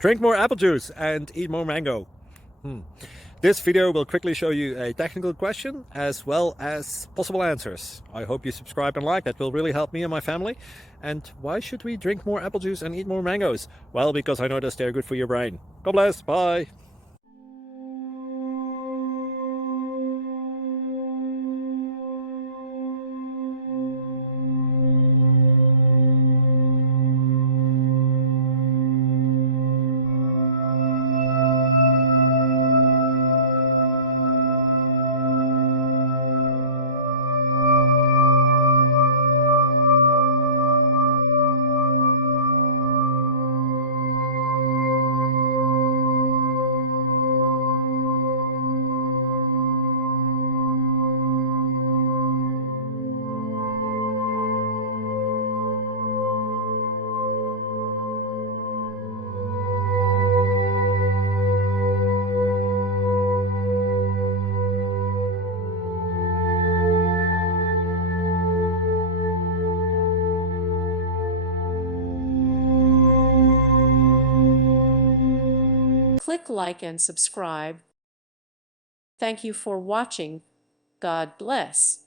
Drink more apple juice and eat more mango. This video will quickly show you a technical question as well as possible answers. I hope you subscribe and like, that will really help me and my family. And why should we drink more apple juice and eat more mangoes? Well, because I noticed they're good for your brain. God bless, bye. Click like and subscribe. Thank you for watching. God bless.